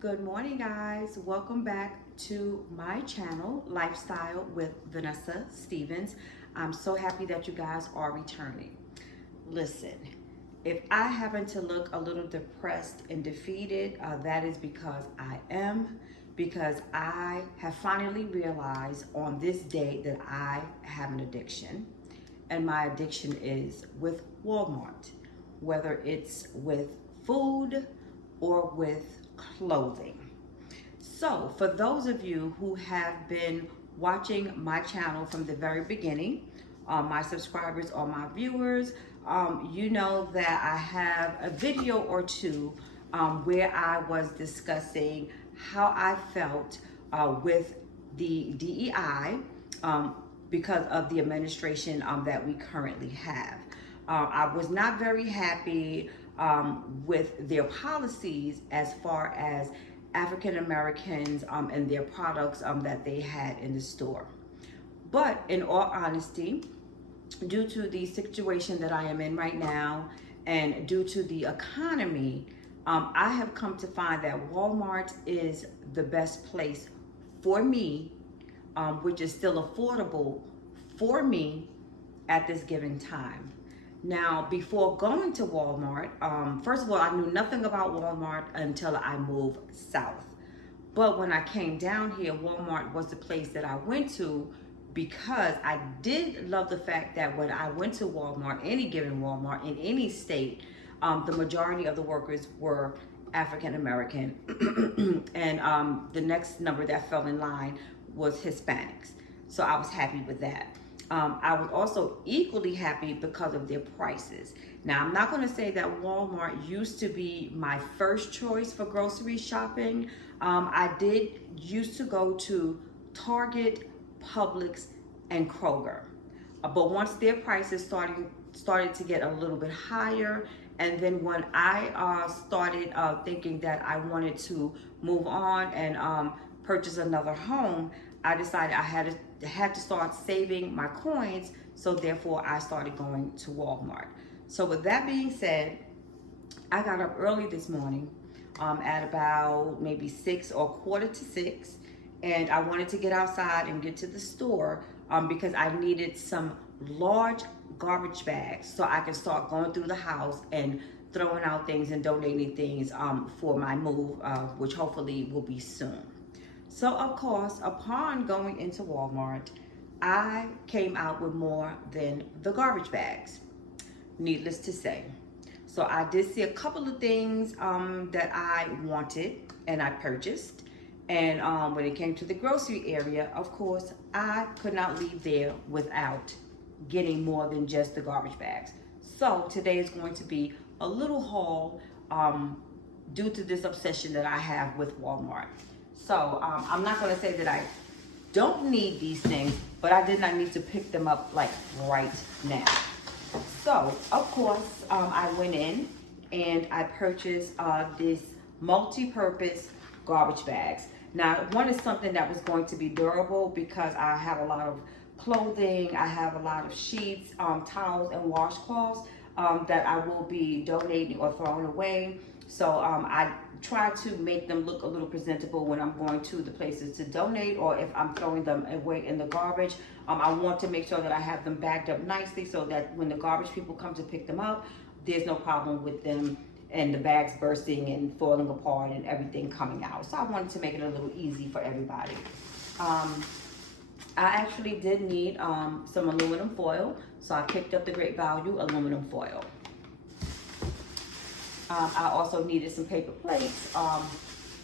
Good morning, guys. Welcome back to my channel, Lifestyle with Vanessa Stevens. I'm so happy that you guys are returning. Listen, if I happen to look a little depressed and defeated, that is because I am, because I have finally realized on this day that I have an addiction, and my addiction is with Walmart, whether it's with food or with clothing. So, for those of you who have been watching my channel from the very beginning, my subscribers or my viewers, you know that I have a video or two where I was discussing how I felt with the DEI because of the administration that we currently have. I was not very happy with their policies as far as African Americans and their products that they had in the store. But in all honesty, due to the situation that I am in right now and due to the economy, I have come to find that Walmart is the best place for me, which is still affordable for me at this given time. Now, before going to Walmart, first of all, I knew nothing about Walmart until I moved south. But when I came down here, Walmart was the place that I went to because I did love the fact that when I went to Walmart, any given Walmart in any state, the majority of the workers were African American, and the next number that fell in line was Hispanics. So I was happy with that. I was also equally happy because of their prices. Now, I'm not going to say that Walmart used to be my first choice for grocery shopping. I did used to go to Target, Publix, and Kroger. But once their prices started to get a little bit higher, and then when I started thinking that I wanted to move on and purchase another home, I decided I had to start saving my coins, so therefore I started going to Walmart. So with that being said, I got up early this morning at about maybe 6 or quarter to 6, and I wanted to get outside and get to the store because I needed some large garbage bags so I could start going through the house and throwing out things and donating things for my move, which hopefully will be soon. So of course, upon going into Walmart, I came out with more than the garbage bags, needless to say. So I did see a couple of things that I wanted and I purchased. And when it came to the grocery area, of course, I could not leave there without getting more than just the garbage bags. So today is going to be a little haul due to this obsession that I have with Walmart. So I'm not going to say that I don't need these things, but I did not need to pick them up like right now. So of course, I went in and I purchased this multi-purpose garbage bags. Now, one is something that was going to be durable because I have a lot of clothing, I have a lot of sheets, towels, and washcloths that I will be donating or throwing away. So I try to make them look a little presentable when I'm going to the places to donate, or if I'm throwing them away in the garbage. I want to make sure that I have them bagged up nicely so that when the garbage people come to pick them up, there's no problem with them and the bags bursting and falling apart and everything coming out. So I wanted to make it a little easy for everybody. I actually did need some aluminum foil, so I picked up the Great Value aluminum foil. I also needed some paper plates,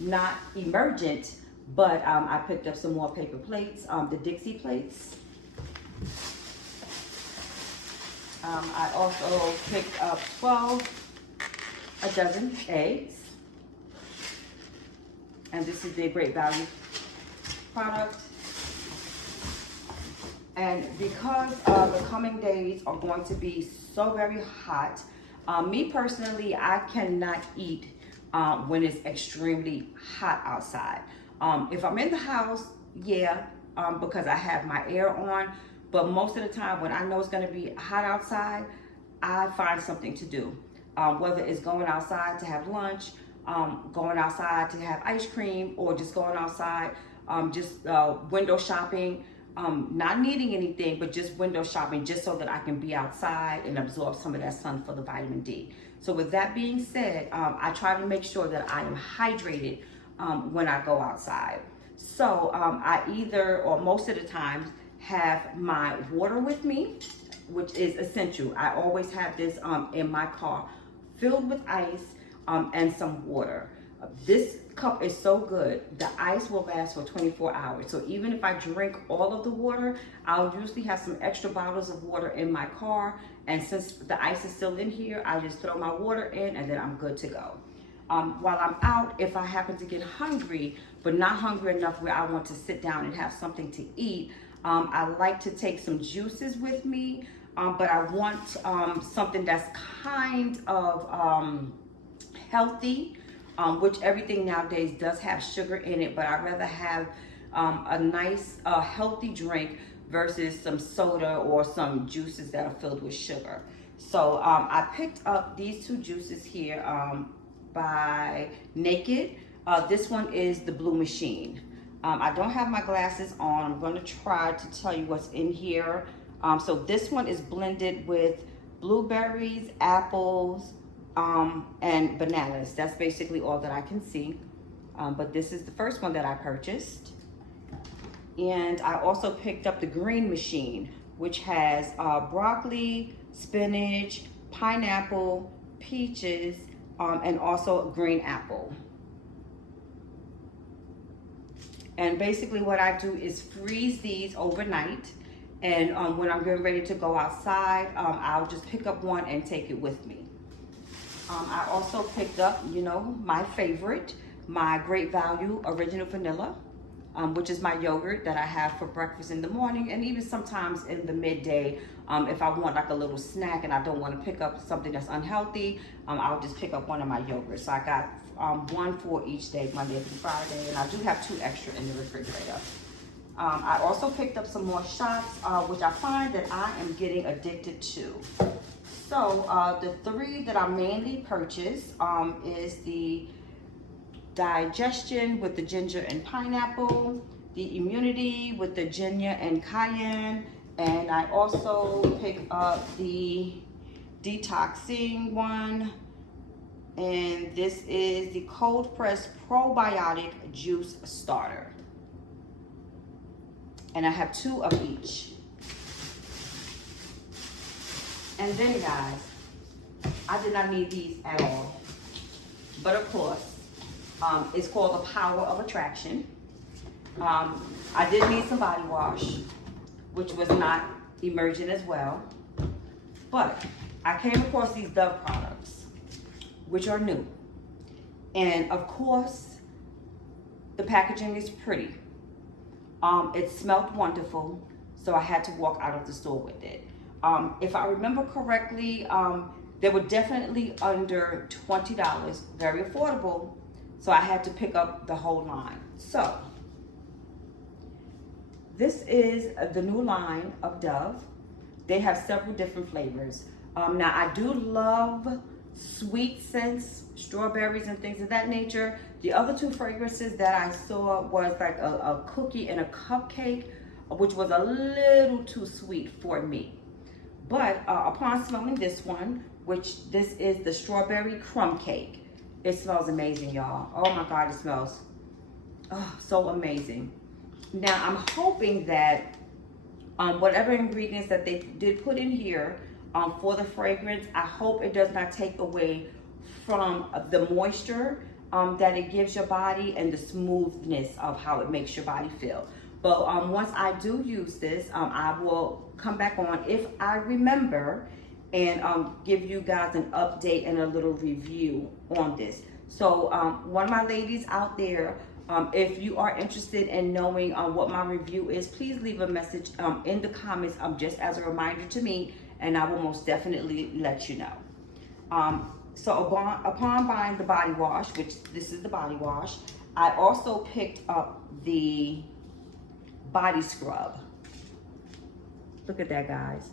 not emergent, but I picked up some more paper plates, the Dixie plates. I also picked up a dozen eggs, and this is their Great Value product. And because the coming days are going to be so very hot, me personally, I cannot eat when it's extremely hot outside. If I'm in the house, yeah, because I have my air on, but most of the time when I know it's going to be hot outside, I find something to do. Whether it's going outside to have lunch, going outside to have ice cream, or just going outside, just window shopping, not needing anything, but just window shopping, just so that I can be outside and absorb some of that sun for the vitamin D. So with that being said, I try to make sure that I am hydrated when I go outside. So I either, or most of the times, have my water with me, which is essential. I always have this in my car, filled with ice and some water. This cup is so good. The ice will last for 24 hours. So even if I drink all of the water, I'll usually have some extra bottles of water in my car. And since the ice is still in here, I just throw my water in and then I'm good to go. While I'm out, if I happen to get hungry, but not hungry enough where I want to sit down and have something to eat, I like to take some juices with me, but I want something that's kind of healthy, which everything nowadays does have sugar in it, but I'd rather have a nice healthy drink versus some soda or some juices that are filled with sugar. So I picked up these two juices here by Naked. This one is the Blue Machine. I don't have my glasses on. I'm going to try to tell you what's in here. So this one is blended with blueberries, apples, and bananas. That's basically all that I can see. But this is the first one that I purchased. And I also picked up the Green Machine, which has broccoli, spinach, pineapple, peaches, and also green apple. And basically what I do is freeze these overnight. And when I'm getting ready to go outside, I'll just pick up one and take it with me. I also picked up, you know, my favorite, my Great Value Original Vanilla, which is my yogurt that I have for breakfast in the morning, and even sometimes in the midday, if I want like a little snack and I don't want to pick up something that's unhealthy, I'll just pick up one of my yogurts. So I got one for each day, Monday through Friday, and I do have 2 extra in the refrigerator. I also picked up some more shots, which I find that I am getting addicted to. So the 3 that I mainly purchased is the Digestion with the ginger and pineapple, the Immunity with the ginger and cayenne, and I also picked up the Detoxing one, and this is the Cold Press Probiotic Juice Starter. And I have 2 of each. And then guys, I did not need these at all. But of course, it's called the Power of Attraction. I did need some body wash, which was not emergent as well. But I came across these Dove products, which are new. And of course, the packaging is pretty. It smelled wonderful, so I had to walk out of the store with it. If I remember correctly, they were definitely under $20, very affordable, so I had to pick up the whole line. So, this is the new line of Dove. They have several different flavors. Now, I do love sweet scents, strawberries and things of that nature. The other 2 fragrances that I saw was like a cookie and a cupcake, which was a little too sweet for me. But upon smelling this one, which this is the strawberry crumb cake, it smells amazing, y'all. Oh my God, it smells so amazing. Now, I'm hoping that whatever ingredients that they did put in here for the fragrance, I hope it does not take away from the moisture that it gives your body and the smoothness of how it makes your body feel. But once I do use this, I will come back on if I remember and give you guys an update and a little review on this. So one of my ladies out there, if you are interested in knowing what my review is, please leave a message in the comments just as a reminder to me, and I will most definitely let you know. So upon buying the body wash, which this is the body wash, I also picked up the body scrub. Look at that, guys.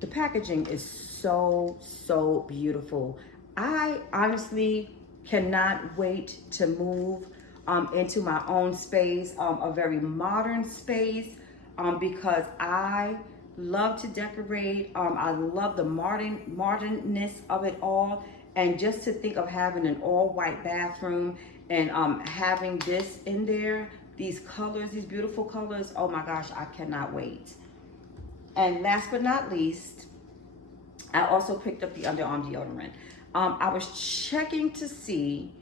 The packaging is so beautiful. I honestly Cannot wait to move into my own space, a very modern space, because I love to decorate. I love the modernness of it all. And just to think of having an all white bathroom and having this in there, these colors, these beautiful colors, oh my gosh, I cannot wait. And last but not least, I also picked up the underarm deodorant. I was checking to see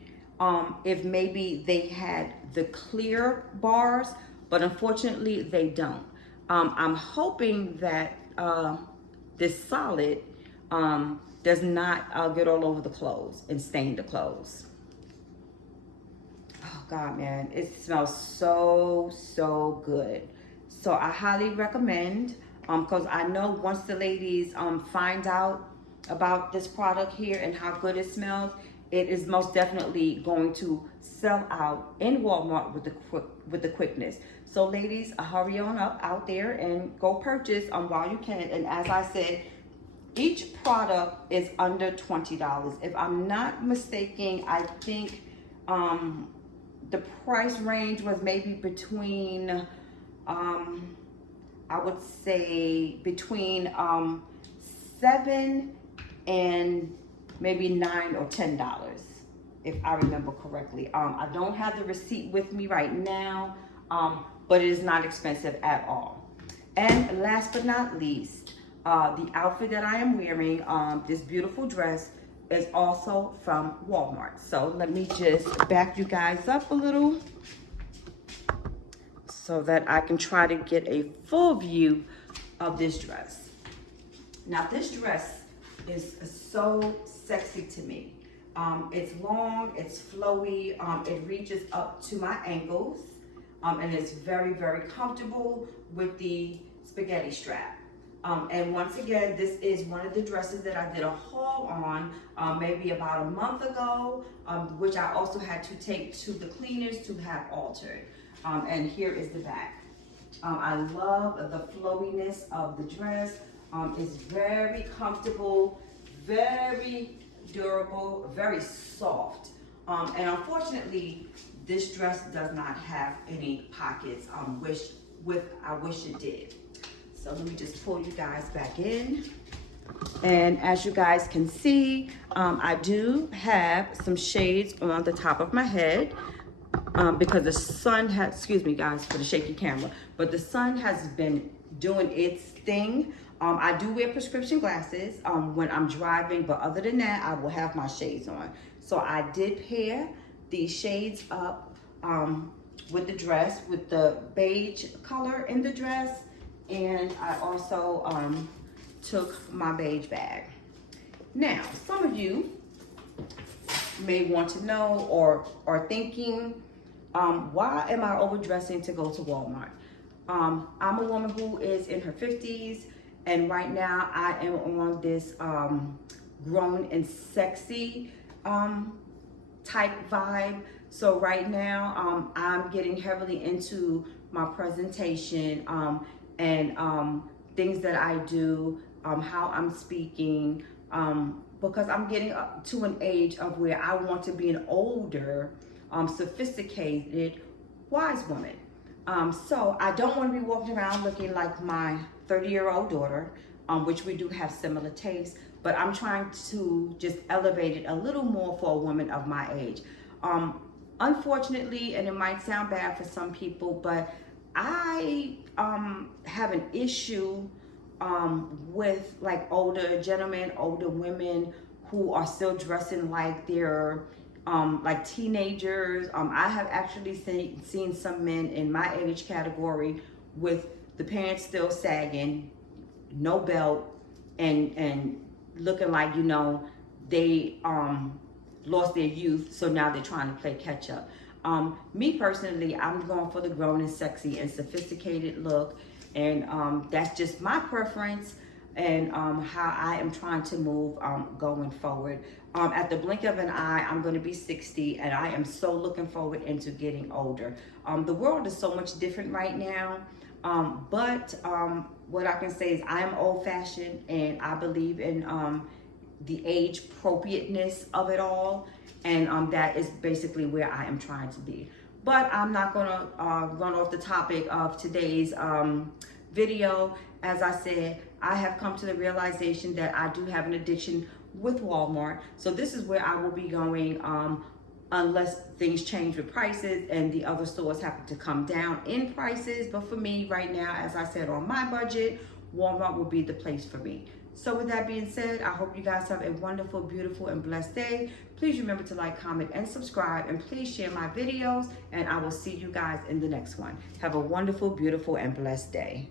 if maybe they had the clear bars, but unfortunately they don't. I'm hoping that this solid does not get all over the clothes and stain the clothes. Oh God, man, it smells so good. So I highly recommend, because I know once the ladies find out about this product here and how good it smells, it is most definitely going to sell out in Walmart with the quickness. So ladies, hurry on up out there and go purchase while you can. And as I said, each product is under $20. If I'm not mistaken, I think the price range was maybe between I would say between $7 and maybe $9 or $10, if I remember correctly. I don't have the receipt with me right now, but it is not expensive at all. And last but not least, the outfit that I am wearing, this beautiful dress, is also from Walmart. So let me just back you guys up a little so that I can try to get a full view of this dress. Now this dress is so sexy to me. It's long, it's flowy, it reaches up to my ankles, and it's very comfortable with the spaghetti strap. And once again, this is one of the dresses that I did a haul on maybe about a month ago, which I also had to take to the cleaners to have altered. And here is the back. I love the flowiness of the dress. It's very comfortable, very durable, very soft. And unfortunately, this dress does not have any pockets, I wish it did. So let me just pull you guys back in. And as you guys can see, I do have some shades on the top of my head because the sun has, excuse me guys for the shaky camera, but the sun has been doing its thing. I do wear prescription glasses when I'm driving, but other than that, I will have my shades on. So I did pair these shades up with the dress, with the beige color in the dress. And I also took my beige bag. Now, some of you may want to know or are thinking, why am I overdressing to go to Walmart? I'm a woman who is in her 50s, and right now I am on this grown and sexy type vibe. So right now I'm getting heavily into my presentation and things that I do, how I'm speaking, because I'm getting up to an age of where I want to be an older, sophisticated, wise woman. So I don't want to be walking around looking like my 30-year-old daughter, which we do have similar tastes, but I'm trying to just elevate it a little more for a woman of my age. Unfortunately, and it might sound bad for some people, but I have an issue with like older gentlemen, older women who are still dressing like they're like teenagers. I have actually seen some men in my age category with the pants still sagging, no belt, and looking like, you know, they lost their youth, so now they're trying to play catch up. Me personally, I'm going for the grown and sexy and sophisticated look, and that's just my preference and how I am trying to move going forward. At the blink of an eye, I'm going to be 60, and I am so looking forward into getting older. The world is so much different right now, but what I can say is I am old-fashioned, and I believe in the age appropriateness of it all. And that is basically where I am trying to be. But I'm not gonna run off the topic of today's video. As I said, I have come to the realization that I do have an addiction with Walmart. So this is where I will be going unless things change with prices and the other stores happen to come down in prices. But for me right now, as I said, on my budget, Walmart will be the place for me. So with that being said, I hope you guys have a wonderful, beautiful, and blessed day. Please remember to like, comment, and subscribe, and please share my videos, and I will see you guys in the next one. Have a wonderful, beautiful, and blessed day.